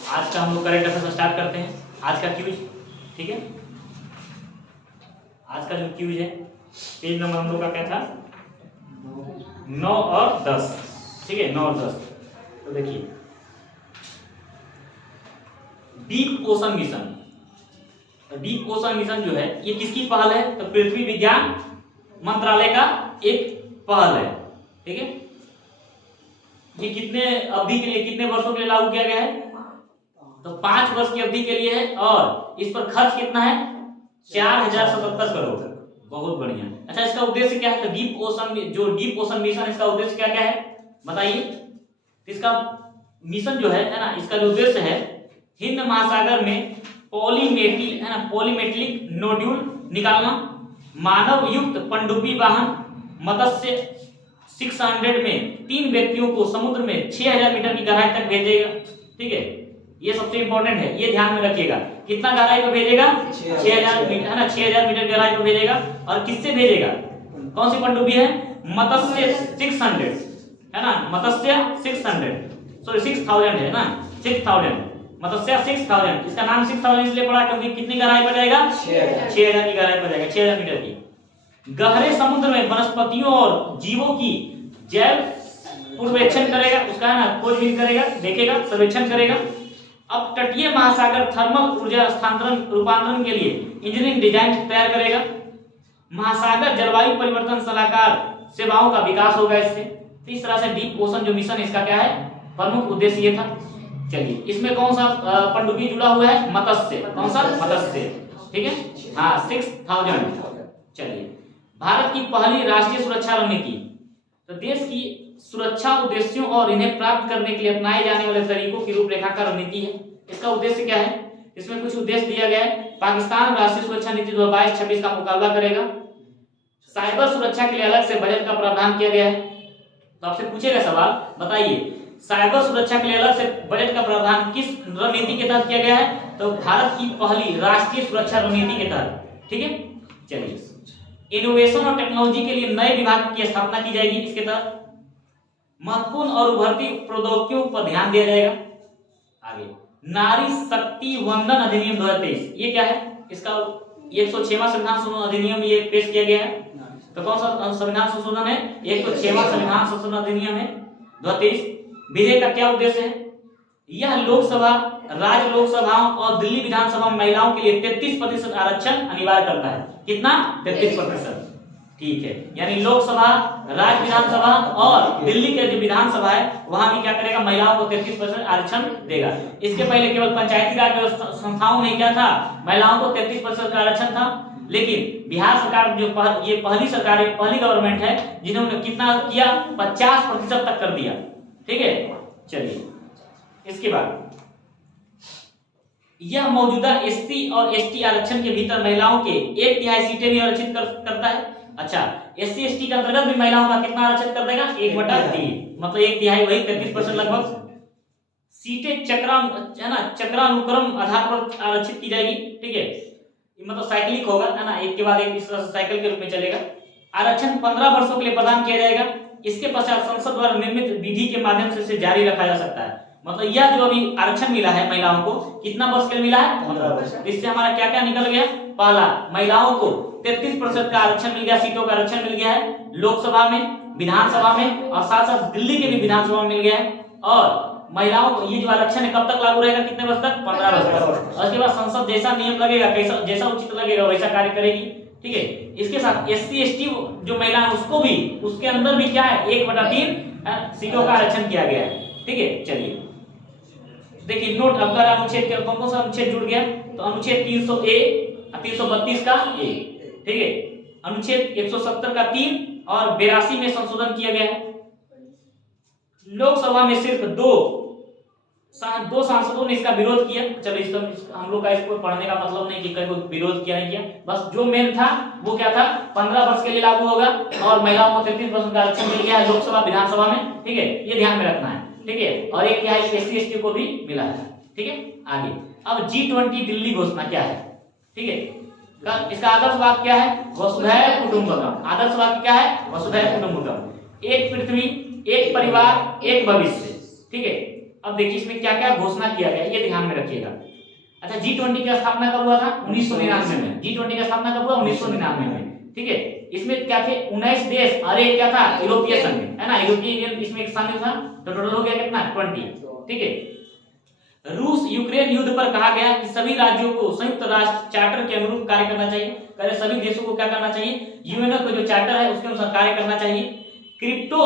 आज का हम लोग करेंट अफेयर्स स्टार्ट करते हैं। आज का क्यूज, ठीक है, आज का जो क्यूज है पेज नंबर हम लोग का क्या था, 9 और 10, ठीक है, 9 और 10। तो देखिए, deep ocean mission. Deep ocean mission जो है ये किसकी पहल है, तो पृथ्वी विज्ञान मंत्रालय का एक पहल है, ठीक है। ये कितने अवधि के लिए, कितने वर्षों के लिए लागू किया गया है, तो 5 वर्ष की अवधि के लिए है और इस पर खर्च कितना है, 4077 करोड़। बहुत बढ़िया। अच्छा, इसका उद्देश्य क्या है, तो डीप ओशन, जो डीप ओशन मिशन, इसका उद्देश्य क्या क्या है बताइए। इसका मिशन जो है ना, इसका जो उद्देश्य है हिंद महासागर में पॉलीमेटिक, है ना, पॉलीमेटिक नोड्यूल निकालना, मानव युक्त पनडुब्बी वाहन मत्स्य 600 में 3 व्यक्तियों को समुद्र में 6000 मीटर की गहराई तक भेजेगा, ठीक है। ये सबसे इंपॉर्टेंट है, ये ध्यान में रखिएगा। कितना गहराई पर भेजेगा, 6000 मीटर, है ना, 6000 मीटर गहराई पर भेजेगा। और किससे भेजेगा, कौन सी पनडुब्बी है, मत्स्य 600, है ना, मत्स्य 600, सॉरी 6000 है ना, 6000, मत्स्य 6000। इसका नाम 6000 इसलिए पड़ा क्योंकि कितनी गहराई पर जाएगा, 6000 की गहराई पर जाएगा, 6000 मीटर की। गहरे समुद्र में वनस्पतियों और जीवों की जैव पूर्वेक्षण करेगा, उसका, है ना, खोजबीन करेगा, देखेगा, सर्वेक्षण करेगा। अब तटीय महासागर थर्मल ऊर्जा स्थानांतरण रूपांतरण के लिए इंजीनियरिंग डिजाइन तैयार करेगा। महासागर जलवायु परिवर्तन सलाहकार सेवाओं का विकास होगा इससे। तो इस तरह से डीप ओशन जो मिशन, इसका क्या है, प्रमुख उद्देश्य ये था। चलिए, इसमें कौन सा पनडुब्बी जुड़ा हुआ है, मत्स्य, कौन सा, मत्स्य, ठीक है, हाँ, 6000। चलिए, भारत की पहली राष्ट्रीय सुरक्षा रणनीति, तो देश की सुरक्षा उद्देश्यों और इन्हें प्राप्त करने के लिए अपनाए जाने वाले तरीकों की रूपरेखा का रणनीति है। इसका उद्देश्य क्या है, इसमें कुछ उद्देश्य दिया गया है। पाकिस्तान राष्ट्रीय सुरक्षा नीति 2022-26 का मुकाबला करेगा। साइबर सुरक्षा के लिए अलग से बजट का प्रावधान किया गया है। तो आपसे पूछेगा सवाल, बताइए साइबर सुरक्षा के लिए अलग से बजट का प्रावधान किस रणनीति के तहत किया गया है, तो भारत की पहली राष्ट्रीय सुरक्षा रणनीति के तहत, ठीक है। चलिए, इनोवेशन और टेक्नोलॉजी के लिए नए विभाग की स्थापना की जाएगी इसके तहत। महत्वपूर्ण और उभरती प्रौद्योगिकियों पर ध्यान दिया जाएगा। आगे, नारी शक्ति वंदन अधिनियम 2023, ये क्या है, इसका 106वां संविधान संशोधन अधिनियम ये पेश किया गया है। तो कौन सा संविधान संशोधन है, 106वां संविधान संशोधन अधिनियम है 2023। विधेयक का क्या उद्देश्य है, यह लोकसभा, राज्य लोकसभाओं और दिल्ली विधानसभा में महिलाओं के लिए 33% आरक्षण अनिवार्य करता है। कितना, 33%, ठीक है। यानी लोकसभा, राज्य विधानसभा और दिल्ली के जो विधानसभा है वहां भी क्या करेगा, महिलाओं को 33% आरक्षण देगा। इसके पहले केवल पंचायती राज संस्थाओं में क्या था, महिलाओं को 33% का आरक्षण था। लेकिन बिहार सरकार जो ये पहली सरकार है, पहली गवर्नमेंट है जिन्होंने कितना किया, 50% तक कर दिया, ठीक है। चलिए, इसके बाद यह मौजूदा एससी और एसटी आरक्षण के भीतर महिलाओं के 1/3 सीटें भी आरक्षित करता है। अच्छा, एससी एसटी के अंतर्गत भी महिलाओं का कितना आरक्षित कर देगा, 1/3, मतलब 1/3, वही 33% लगभग। सीटें चक्रानुक्रम आधार पर आरक्षित की जाएगी, ठीक है, मतलब साइक्लिक होगा, है ना, एक के बाद एक, इस तरह से साइकिल के रूप में चलेगा। आरक्षण 15 वर्षों के लिए प्रदान किया जाएगा। इसके पश्चात संसद द्वारा निर्मित विधि के माध्यम से इसे जारी रखा जा सकता है। मतलब यह जो अभी आरक्षण मिला है महिलाओं को, कितना वर्ष के लिए मिला है, 15 वर्ष। इससे हमारा क्या क्या निकल गया, पहला, महिलाओं को 33% का आरक्षण मिल गया, सीटों का आरक्षण मिल गया है लोकसभा में, विधानसभा में, और साथ साथ दिल्ली के भी विधानसभा में मिल गया है। और महिलाओं को ये जो आरक्षण है कब तक लागू रहेगा, कितने वर्ष तक, 15 वर्ष तक। और उसके बाद संसद जैसा नियम लगेगा, कैसा, जैसा उचित लगेगा वैसा कार्य करेगी, ठीक है। इसके साथ एससी एसटी जो महिला है उसको भी, उसके अंदर भी क्या है, 1/3 सीटों का आरक्षण किया गया है, ठीक है। चलिए, देखिए नोट, अगर अनुच्छेद के कौन कौन सा अनुच्छेद जुड़ गया, तो अनुच्छेद 300A, 332 का ए, ठीक है, अनुच्छेद 170 का 3 और 82 में संशोधन किया गया है। लोकसभा में सिर्फ दो सांसदों ने इसका विरोध किया। चलो, इसका हम लोग का इसको पढ़ने का मतलब नहीं कि कोई विरोध किया नहीं किया, बस जो मेन था वो क्या था, 15 वर्ष के लिए लागू होगा और महिलाओं को 33% का आरक्षण मिल गया है लोकसभा विधानसभा में, ठीक है, ये ध्यान में रखना है, ठीक है। और 1/3 एससी एसटी को भी मिला है, ठीक है। आगे, अब G20 दिल्ली घोषणा क्या है, ठीक है, इसका आदर्श वाक्य क्या है, वसुधैव कुटुंबकम। आदर्श वाक्य क्या है, वसुधैव कुटुंबकम। एक पृथ्वी, एक परिवार, एक भविष्य, ठीक है। अब देखिए इसमें क्या क्या घोषणा किया गया ये ध्यान में रखिएगा। अच्छा, G20 की स्थापना कब हुआ था? 1999 में। G20 की स्थापना कब हुआ? 1999 में। ठीक है, इसमें क्या थे? 19 देश और एक क्या था? यूरोपीय संघ, है ना, यूरोपीय यूनियन इसमें एक शामिल था। तो टोटल हो गया कितना? 20। ठीक है, रूस यूक्रेन युद्ध पर कहा गया कि सभी राज्यों को संयुक्त राष्ट्र चार्टर के अनुरूप कार्य करना चाहिए। कह सभी देशों को क्या करना चाहिए? यूएनओ का जो चार्टर है उसके अनुसार कार्य करना चाहिए। क्रिप्टो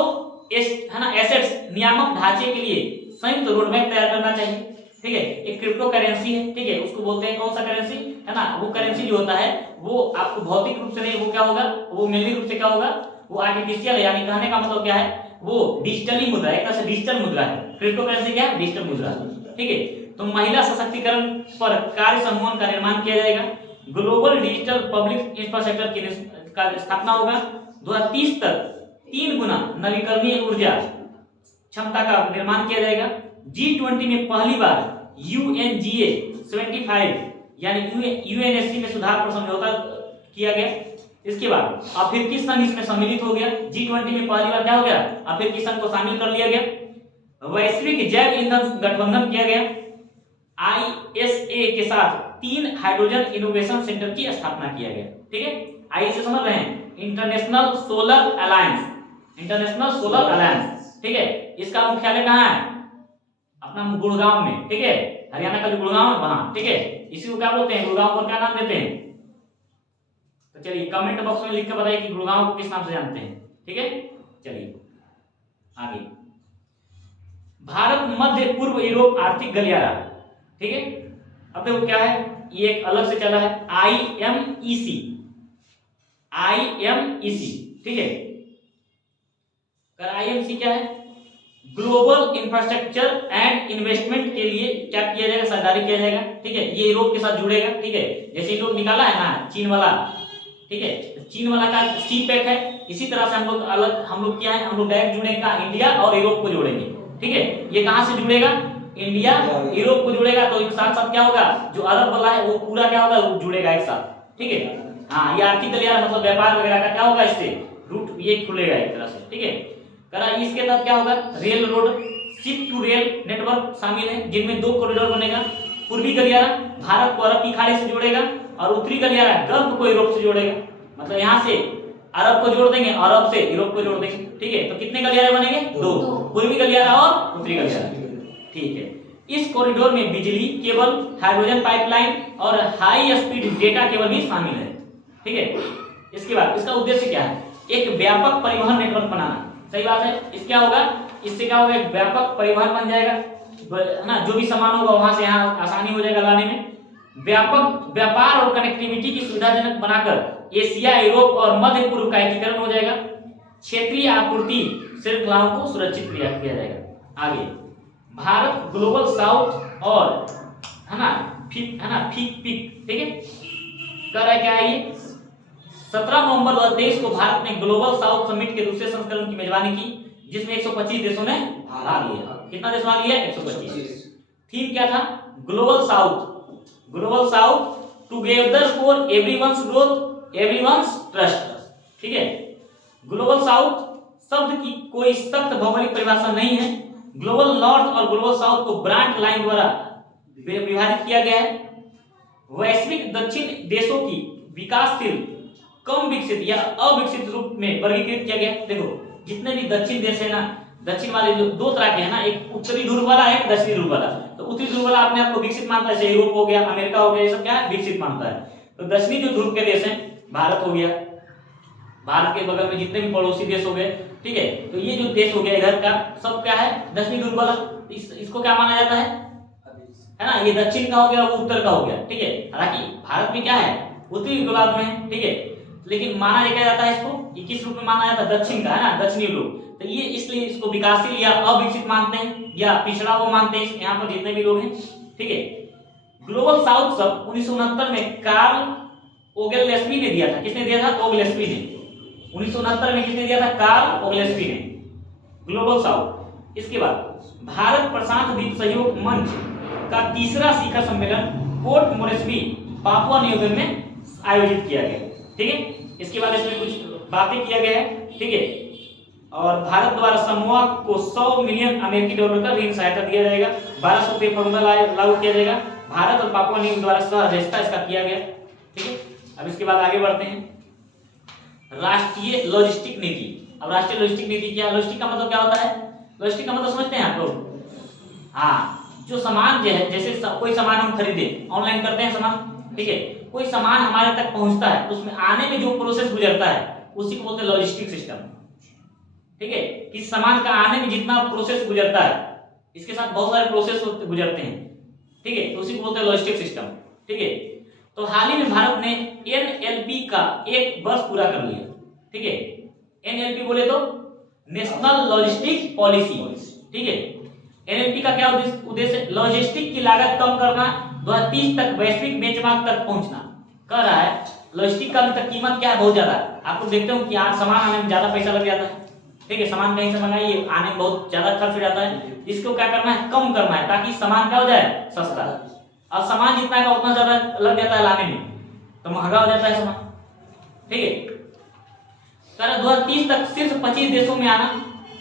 है ना एसेट्स नियामक ढांचे के लिए संयुक्त रोडमैप तैयार करना चाहिए। ठीक है, एक क्रिप्टो करेंसी है, ठीक है, उसको बोलते हैं कौन सा करेंसी, है ना, वो करेंसी जो होता है वो आपको भौतिक रूप से नहीं, वो क्या होगा, वो मेनली रूप से क्या होगा, वो आर्टिफिशियल है, यानी कहने का मतलब क्या है, वो डिजिटली मुद्रा, एक तरह से डिजिटल मुद्रा है। क्रिप्टो करेंसी क्या है? डिजिटल मुद्रा। ठीक है, तो महिला सशक्तिकरण पर कार्य समूह का निर्माण किया जाएगा। ग्लोबल डिजिटल पब्लिक इंफ्रास्ट्रक्चर की स्थापना होगा। 2030 तक 3 गुना नवीकरणीय ऊर्जा क्षमता का निर्माण किया जाएगा। G20 में पहली बार UNGA 75 यानी UNSC में सुधार पर समझौता किया गया। इसके बाद अफ्रीकी संघ इसमें सम्मिलित हो गया। G20 में पहली बार क्या हो गया? अफ्रीकी संघ को शामिल कर लिया गया। वैश्विक जैव ईंधन गठबंधन किया गया। ISA के साथ 3 हाइड्रोजन इनोवेशन सेंटर की स्थापना किया गया। ठीक है, ISA समझ रहे हैं? International solar alliance, international solar alliance. ठीक है, इसका मुख्यालय कहाँ है? अपना गुड़गांव में। ठीक है, हरियाणा का जो गुड़गांव है वहां। ठीक है, इसी को क्या बोलते हैं? गुड़गांव को क्या नाम देते हैं? तो चलिए कमेंट बॉक्स में लिख के बताइए कि गुड़गांव को किस नाम से जानते हैं। ठीक है, चलिए आगे। भारत मध्य पूर्व यूरोप आर्थिक गलियारा। ठीक है, अब देखो क्या है, ये एक अलग से चला है IMEC, IMEC। ठीक है, IMEC क्या है? ग्लोबल इंफ्रास्ट्रक्चर एंड इन्वेस्टमेंट के लिए क्या किया जाएगा? साझेदारी किया जाएगा। ठीक है, ये यूरोप के साथ जुड़ेगा। ठीक है, जैसे इन लोग निकाला है ना चीन वाला, ठीक है, चीन वाला का CPEC है, इसी तरह से हम लोग अलग, हम लोग क्या है, हम लोग डायरेक्ट जुड़ेगा इंडिया और यूरोप को जोड़ेंगे। ठीक है, ये कहां से जुड़ेगा? इंडिया यूरोप को जुड़ेगा, तो एक साथ साथ क्या होगा, जो अरब वाला है वो पूरा क्या होगा, वो जुड़ेगा एक साथ। ठीक है, हाँ, ये आर्थिक गलियारा मतलब व्यापार वगैरह का क्या होगा, इससे रूट ये खुलेगा एक तरह से। ठीक है, करा इसके तहत क्या होगा? Rail road, ship to rail network शामिल है, जिनमें 2 कॉरिडोर बनेगा। पूर्वी गलियारा भारत को अरब की खाड़ी से जोड़ेगा और उत्तरी गलियारा गल्फ को यूरोप से जोड़ेगा। मतलब यहाँ से अरब को जोड़ देंगे, अरब से यूरोप को जोड़ देंगे। ठीक है, तो कितने गलियारे बनेंगे? 2, पूर्वी गलियारा और उत्तरी गलियारा। ठीक है, इस कॉरिडोर में बिजली केबल, हाइड्रोजन पाइपलाइन और हाई स्पीड डेटा केबल भी शामिल है। ठीक है, इसके बाद इसका उद्देश्य क्या है? एक व्यापक परिवहन नेटवर्क बनाना। सही बात है, इससे क्या होगा? इससे क्या होगा? एक व्यापक परिवहन बन जाएगा, है ना, जो भी सामान होगा वहां से यहाँ आसानी हो जाएगा लाने में। व्यापक व्यापार और कनेक्टिविटी की सुविधाजनक बनाकर एशिया, यूरोप और मध्य पूर्व का एकीकरण हो जाएगा। क्षेत्रीय आपूर्ति श्रृंखलाओं को सुरक्षित किया जाएगा। आगे, भारत ग्लोबल साउथ और है ना फिक पिक। ठीक है, कर रहा है क्या है ये? 17 नवंबर 2023 को भारत ने ग्लोबल साउथ समिट के दूसरे संस्करण की मेजबानी की, जिसमें 125 देशों ने भाग लिया। कितना देश भाग लिया? 125। थीम क्या था? Global south, global south together for everyone's growth, everyone's trust. ठीक है, ग्लोबल साउथ शब्द की कोई सख्त भौगोलिक परिभाषा नहीं है। ग्लोबल नॉर्थ और ग्लोबल साउथ को ब्रांड लाइन द्वारा विभाजित किया गया है। वैश्विक दक्षिण देशों की विकासशील, कम विकसित या अविकसित रूप में वर्गीकृत किया गया। देखो जितने भी दक्षिण देश है ना, दक्षिण वाले जो 2 तरह के हैं ना, एक उत्तरी ध्रुव वाला है, एक दक्षिणी ध्रुव वाला। तो उत्तरी ध्रुव वाला अपने आप को विकसित मानता है, जैसे यूरोप हो गया, अमेरिका हो गया, ये सब क्या है? विकसित मानता है। तो दक्षिणी जो ध्रुव के देश हैं, भारत हो गया, भारत के बगल में जितने भी पड़ोसी देश हो गए, ठीक है, तो ये जो देश हो गया इधर का सब क्या है? दक्षिणी ध्रुव वाला। इसको क्या माना जाता है ना, ये दक्षिण का हो गया, वो उत्तर का हो गया। ठीक है, हालांकि भारत में क्या है? उत्तरी गोलार्ध में। ठीक है, लेकिन माना ये क्या जाता है इसको? ये किस रूप में माना जाता है? दक्षिण का, है ना, दक्षिणी रूप। तो ये इसलिए इसको विकासशील या अविकसित मानते हैं, या पिछड़ा वो मानते हैं यहाँ पर जितने भी लोग हैं। ठीक है, ग्लोबल साउथ शब्द 1969 में कार्ल ओगेलस्पी ने दिया था। किसने दिया था? ओगेलस्पी ने। 1969 में किसने दिया था? कार्ल ओगेलस्पी ने, ग्लोबल साउथ। इसके बाद भारत प्रशांत द्वीप सहयोग मंच का 3रा शिखर सम्मेलन port Moresby, Papua New Guinea में आयोजित किया गया। ठीक है, इसके बाद इसमें कुछ बातें किया गया है। ठीक है, और भारत द्वारा समूह को 100 मिलियन अमेरिकी डॉलर का ऋण सहायता दिया जाएगा। 1200 फॉर्मूला लागू किया जाएगा। भारत और पापुआ न्यू द्वारा सह इसका किया गया। ठीक है, अब इसके बाद आगे बढ़ते हैं। राष्ट्रीय लॉजिस्टिक नीति। अब राष्ट्रीय लॉजिस्टिक नीति क्या है? लॉजिस्टिक का मतलब क्या होता है? लॉजिस्टिक का मतलब समझते हैं आप लोग? हाँ, जो सामान जो है, जैसे कोई सामान हम खरीदे, ऑनलाइन करते हैं सामान, ठीक है, कोई सामान हमारे तक पहुंचता है तो उसमें आने में जो प्रोसेस गुजरता है उसी को बोलते हैं लॉजिस्टिक सिस्टम। ठीक है, किस सामान का आने में जितना प्रोसेस गुजरता है, इसके साथ बहुत सारे प्रोसेस गुजरते हैं, ठीक है, तो उसी को बोलते हैं लॉजिस्टिक सिस्टम। ठीक है, तो हाल ही में भारत ने एनएलपी का 1 वर्ष पूरा कर लिया। ठीक है, एनएलपी बोले तो नेशनल लॉजिस्टिक पॉलिसी। ठीक है, एनएलपी का क्या उद्देश्य? लॉजिस्टिक की लागत कम करना, 2030 तक वैश्विक बेंचमार्क तक पहुंचना। कर रहा है लॉजिस्टिक का अभी तक कीमत क्या है? बहुत ज्यादा। आप लोग देखते हो कि आज सामान आने में ज्यादा पैसा लग जाता है। ठीक है, सामान कहीं से मंगाइए, आने में बहुत ज्यादा खर्च हो जाता है। इसको क्या करना है? कम करना है, ताकि सामान क्या हो जाए? सस्ता। और सामान जितना है उतना ज्यादा लग जाता है लाने में, तो महंगा हो जाता है सामान। ठीक है, कह 2030 तक सिर्फ 25 देशों में आना।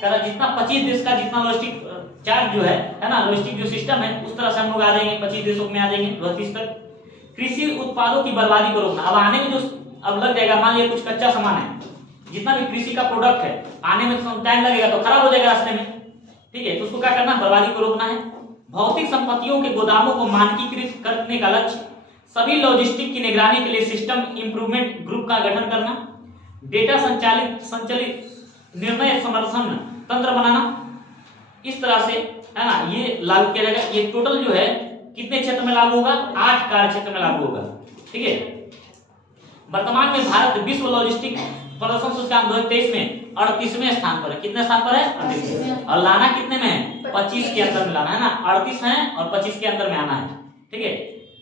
कह जितना 25 देश का जितना लॉजिस्टिक चार्ज जो है ना, लॉजिस्टिक जो सिस्टम है, उस तरह से हम लोग आ जाएंगे, 25 देशों में आ जाएंगे 2030 तक। कृषि उत्पादों की बर्बादी को रोकना। अब आने में जो अब लग जाएगा, मान लिया कुछ कच्चा सामान है, जितना भी कृषि का प्रोडक्ट है, आने में तो टाइम लगेगा, तो खराब हो जाएगा रास्ते में। ठीक है, तो उसको क्या करना? बर्बादी को रोकना है। भौतिक संपत्तियों के गोदामों को मानकीकृत करने का लक्ष्य। सभी लॉजिस्टिक की निगरानी के लिए सिस्टम इंप्रूवमेंट ग्रुप का गठन करना। डेटा संचालित निर्णय समर्थन तंत्र बनाना। इस तरह से है ना, ये लागू किया जाएगा। ये टोटल जो है कितने क्षेत्र में लागू होगा? 8 कार्य क्षेत्र में लागू होगा। ठीक है, वर्तमान में भारत विश्व लॉजिस्टिक प्रदर्शन सूचकांक 2023 में 38वें स्थान पर है। कितने स्थान पर है? 38। और लाना कितने में है? 25 के अंदर में लाना है ना, 38 है और 25 के अंदर में आना है। ठीक है,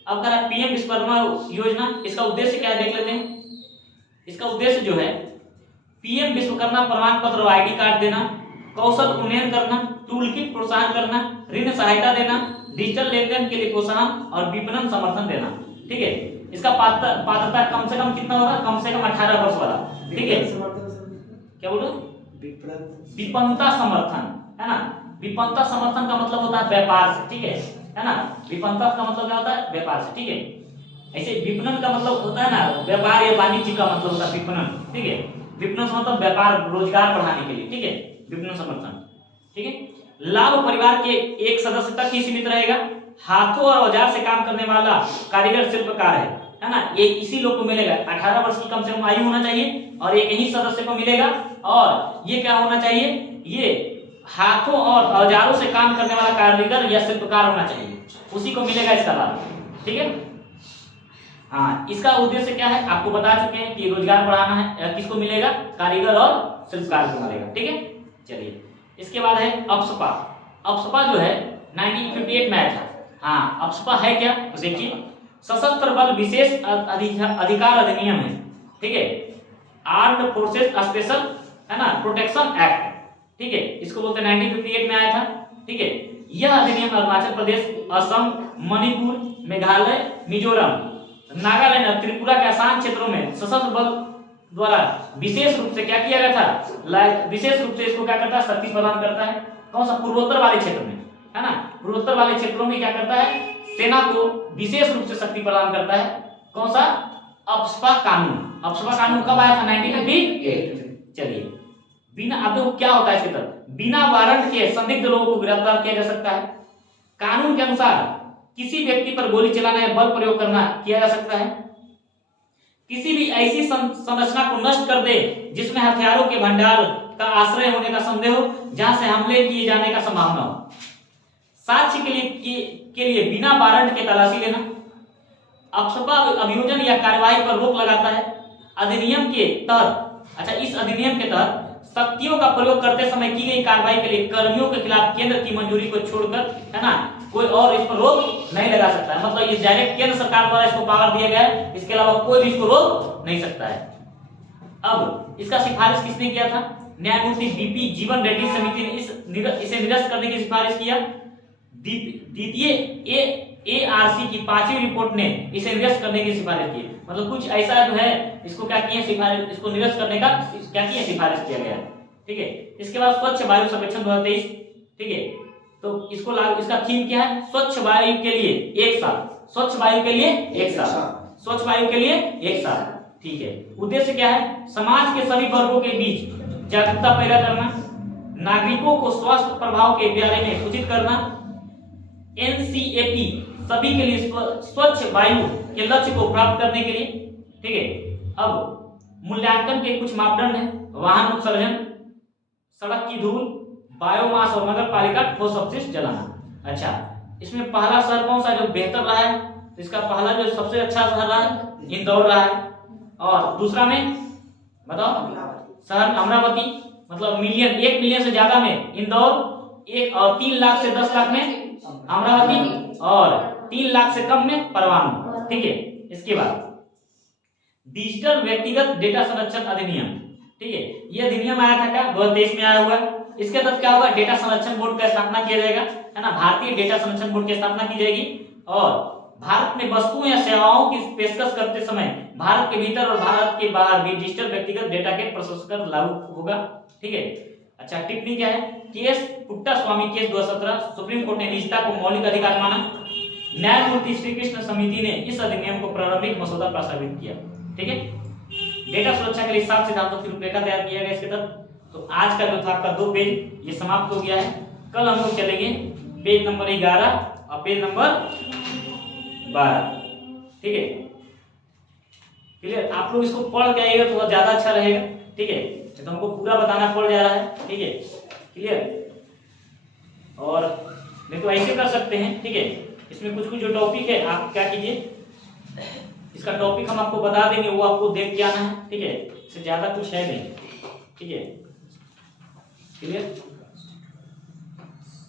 अब कह पीएम विश्वकर्मा योजना, इसका उद्देश्य क्या है देख लेते हैं। इसका उद्देश्य जो है पीएम विश्वकर्मा प्रमाण पत्र और आईडी कार्ड देना, कौशल उन्नयन करना, टूल किट प्रोत्साहन करना, ऋण सहायता देना, डिजिटल लेनदेन के लिए प्रोत्साहन और विपणन समर्थन देना। ठीक है, इसका पात्रता कम से कम कितना होगा? कम से कम 18 वर्ष वाला। ठीक है, क्या बोलो? विपन्नता समर्थन, है ना। विपन्नता समर्थन का मतलब होता है व्यापार से। ठीक है ना, विपन्नता का मतलब क्या होता है? व्यापार से। ठीक है, ऐसे विपणन का मतलब होता है ना, व्यापार या वाणिज्य का मतलब होता है विपणन। ठीक है, विपणन से मतलब व्यापार, रोजगार बढ़ाने के लिए। ठीक है, विपणन समर्थन। ठीक है, लाभ परिवार के एक सदस्य तक ही सीमित रहेगा। हाथों और औजार से काम करने वाला कारीगर शिल्पकार है ना, ये इसी लोग को मिलेगा। 18 वर्ष की कम से कम आयु होना चाहिए और एक ही सदस्य को मिलेगा। और ये क्या होना चाहिए? ये हाथों और औजारों से काम करने वाला कारीगर या शिल्पकार होना चाहिए, उसी को मिलेगा इसका लाभ। ठीक है, हाँ, इसका उद्देश्य क्या है आपको बता चुके हैं कि रोजगार बढ़ाना है। किसको मिलेगा? कारीगर और शिल्पकार को मिलेगा। ठीक है, चलिए इसके बाद है अप्सपा। अप्सपा जो है 1958 में आया था। हाँ, अप्सपा है क्या? तो देखिए, सशस्त्र बल विशेष अधिकार अधिनियम है। ठीक है, आर्म्ड फोर्सेस स्पेशल, है ना, प्रोटेक्शन एक्ट। ठीक है, इसको बोलते हैं 1958 में आया था। ठीक है, यह अधिनियम अरुणाचल प्रदेश, असम, मणिपुर, मेघालय, मिजोरम, नागालैंड और त्रिपुरा के आसान क्षेत्रों में सशस्त्र बल द्वारा विशेष रूप से क्या किया गया था? विशेष रूप से इसको क्या करता है? शक्ति प्रदान करता है। कौन सा? पूर्वोत्तर वाले क्षेत्र में, है ना। पूर्वोत्तर वाले क्षेत्रों में क्या करता है? सेना को विशेष रूप से शक्ति प्रदान करता है। कौन सा? अप्सपा कानून। अप्सपा कानून कब आया था? 1958। चलिए, बिना, अब देखो क्या होता है इसके तहत, बिना वारंट के संदिग्ध लोगों को गिरफ्तार किया जा सकता है। कानून के अनुसार किसी व्यक्ति पर गोली चलाना या बल प्रयोग करना किया जा सकता है। किसी भी ऐसी संरचना को नष्ट कर दे जिसमें हथियारों के भंडार का आश्रय होने का संदेह हो, जहां से हमले किए जाने का संभावना हो। साक्ष्य के लिए बिना वारंट के तलाशी लेना। अप्सपा अभियोजन या कार्यवाही पर रोक लगाता है। अधिनियम के तहत, अच्छा, इस अधिनियम के तहत शक्तियों का प्रयोग करते समय की गई कार्रवाई के लिए कर्मियों के खिलाफ केंद्र की मंजूरी को छोड़कर, है ना, कोई और इस पर रोक नहीं लगा सकता है। मतलब ये डायरेक्ट केंद्र सरकार द्वारा इसको पावर दिया गया है, इसके अलावा कोई भी इसको रोक नहीं सकता है। अब इसका सिफारिश किसने किया था? न्यायमूर्ति बीपी जीवन रेड्डी समिति ने इसे निरस्त करने की सिफारिश किया। द्वितीय एआरसी की 5वीं रिपोर्ट ने इसे निरस्त करने की सिफारिश की। मतलब कुछ ऐसा जो है, इसको क्या किया? सिफारिश, इसको निरस्त करने का क्या किया? सिफारिश किया गया। ठीक है। इसके बाद स्वच्छ वायु सर्वेक्षण 2023, ठीक है। तो इसको लागू, इसका थीम क्या है? स्वच्छ वायु के लिए एक साथ, स्वच्छ वायु के लिए एक साथ, स्वच्छ वायु के लिए एक साथ, ठीक है। उद्देश्य क्या है? समाज के सभी वर्गों के बीच जागरूकता पैदा करना, नागरिकों को स्वास्थ्य प्रभाव के बारे में सूचित करना, एनसीएपी सभी के लिए स्वच्छ वायु के लक्ष्य को प्राप्त करने के लिए, ठीक है। अब मूल्यांकन के कुछ मापदंड है: वाहन उत्सर्जन, सड़क की धूल, बायोमास और नगर पालिका ठोस अपशिष्ट जलाना। अच्छा, इसमें पहला शहर कौन सा जो बेहतर रहा है? तो इसका पहला जो सबसे अच्छा शहर रहा है इंदौर रहा है। और दूसरा में बताओ, शहर अमरावती, मतलब मिलियन, 1 मिलियन से ज्यादा में इंदौर, एक और 3 लाख से 10 लाख में अमरावती, और 3 लाख से कम में परवाणु, ठीक है। इसके बाद डिजिटल व्यक्तिगत डेटा संरक्षण अधिनियम, ठीक है। यह अधिनियम आया था क्या? 2023 में आया हुआ है। इसके तहत क्या होगा? डेटा संरक्षण बोर्ड का स्थापना किया जाएगा, है ना, भारतीय डेटा संरक्षण बोर्ड की स्थापना की जाएगी। और भारत में वस्तुओं या सेवाओं की पेशकश करते समय भारत के भीतर और भारत के बाहर भी डिजिटल व्यक्तिगत डेटा के प्रसंस्करण लागू होगा, ठीक है। अच्छा, टिप्पणी क्या है? केस पुट्टा स्वामी केस 2017, सुप्रीम कोर्ट ने निजता को मौलिक अधिकार माना। न्यायमूर्ति श्री कृष्ण समिति ने इस अधिनियम को प्रारंभिक मसौदा प्रस्तावित किया, ठीक है। डेटा सुरक्षा के लिए 7 सिद्धांतों की रूपरेखा तैयार किया गया इसके तहत। तो आज का जो था आपका 2 पेज ये समाप्त हो गया है। कल हम लोग चलेंगे पेज नंबर 11 और पेज नंबर 12, ठीक है। क्लियर? आप लोग इसको पढ़ के आइएगा तो बहुत ज्यादा अच्छा रहेगा, ठीक है। तो हमको पूरा बताना पड़ जा रहा है, ठीक है। क्लियर? और नहीं तो ऐसे कर सकते हैं, ठीक है। इसमें कुछ कुछ जो टॉपिक है आप क्या कीजिए, इसका टॉपिक हम आपको बता देंगे, वो आपको देख के आना है, ठीक है। इससे ज्यादा कुछ है नहीं, ठीक है। क्लियर?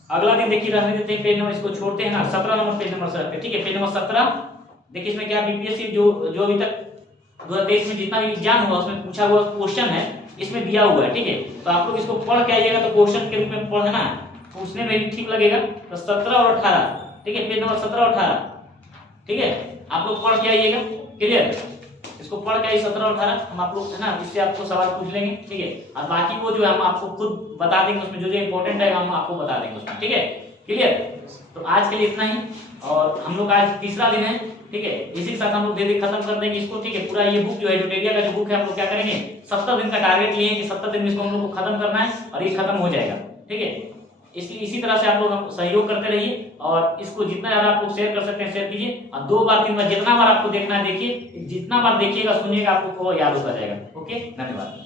अगला दिन देखिए, रहने देते हैं पेज नंबर, इसको छोड़ते हैं ना, 17 नंबर पेज नंबर से रखते हैं, ठीक है। पेज नंबर 17 देखिए, इसमें क्या बीपीएससी जो अभी तक 2023 में जितना भी एग्जाम हुआ उसमें पूछा हुआ क्वेश्चन है, इसमें दिया हुआ है, ठीक है। तो आप लोग इसको पढ़ के आइएगा, तो क्वेश्चन के रूप में पढ़ना, पूछने में भी ठीक लगेगा। तो 17 और 18, ठीक है, पेज नंबर 17 और 18, ठीक है, आप लोग पढ़ के आइएगा। क्लियर? इसको पढ़ के आइए 17 और 18, हम आप लोग है ना, इससे आपको सवाल पूछ लेंगे, ठीक है। और बाकी को जो है हम आपको खुद बता देंगे, उसमें जो जो इंपॉर्टेंट है हम आपको बता देंगे उसमें, ठीक है। क्लियर? तो आज के लिए इतना ही, और हम लोग आज तीसरा दिन है, ठीक है। इसी के साथ हम लोग धीरे खत्म कर देंगे इसको, ठीक है। पूरा ये बुक जो है ट्यूटोरियल का जो बुक है हम लोग क्या करेंगे, 70 दिन का टारगेट लिए कि 70 दिन में इसको हम लोग को खत्म करना है, और ये खत्म हो जाएगा, ठीक है। इसी तरह से आप लोग सहयोग करते रहिए, और इसको जितना ज्यादा आप लोग शेयर कर सकते हैं शेयर कीजिए, और 2 बार 3 बार जितना बार आपको देखना है देखिए, जितना बार देखिएगा सुनिएगा आपको याद होता जाएगा। ओके, धन्यवाद।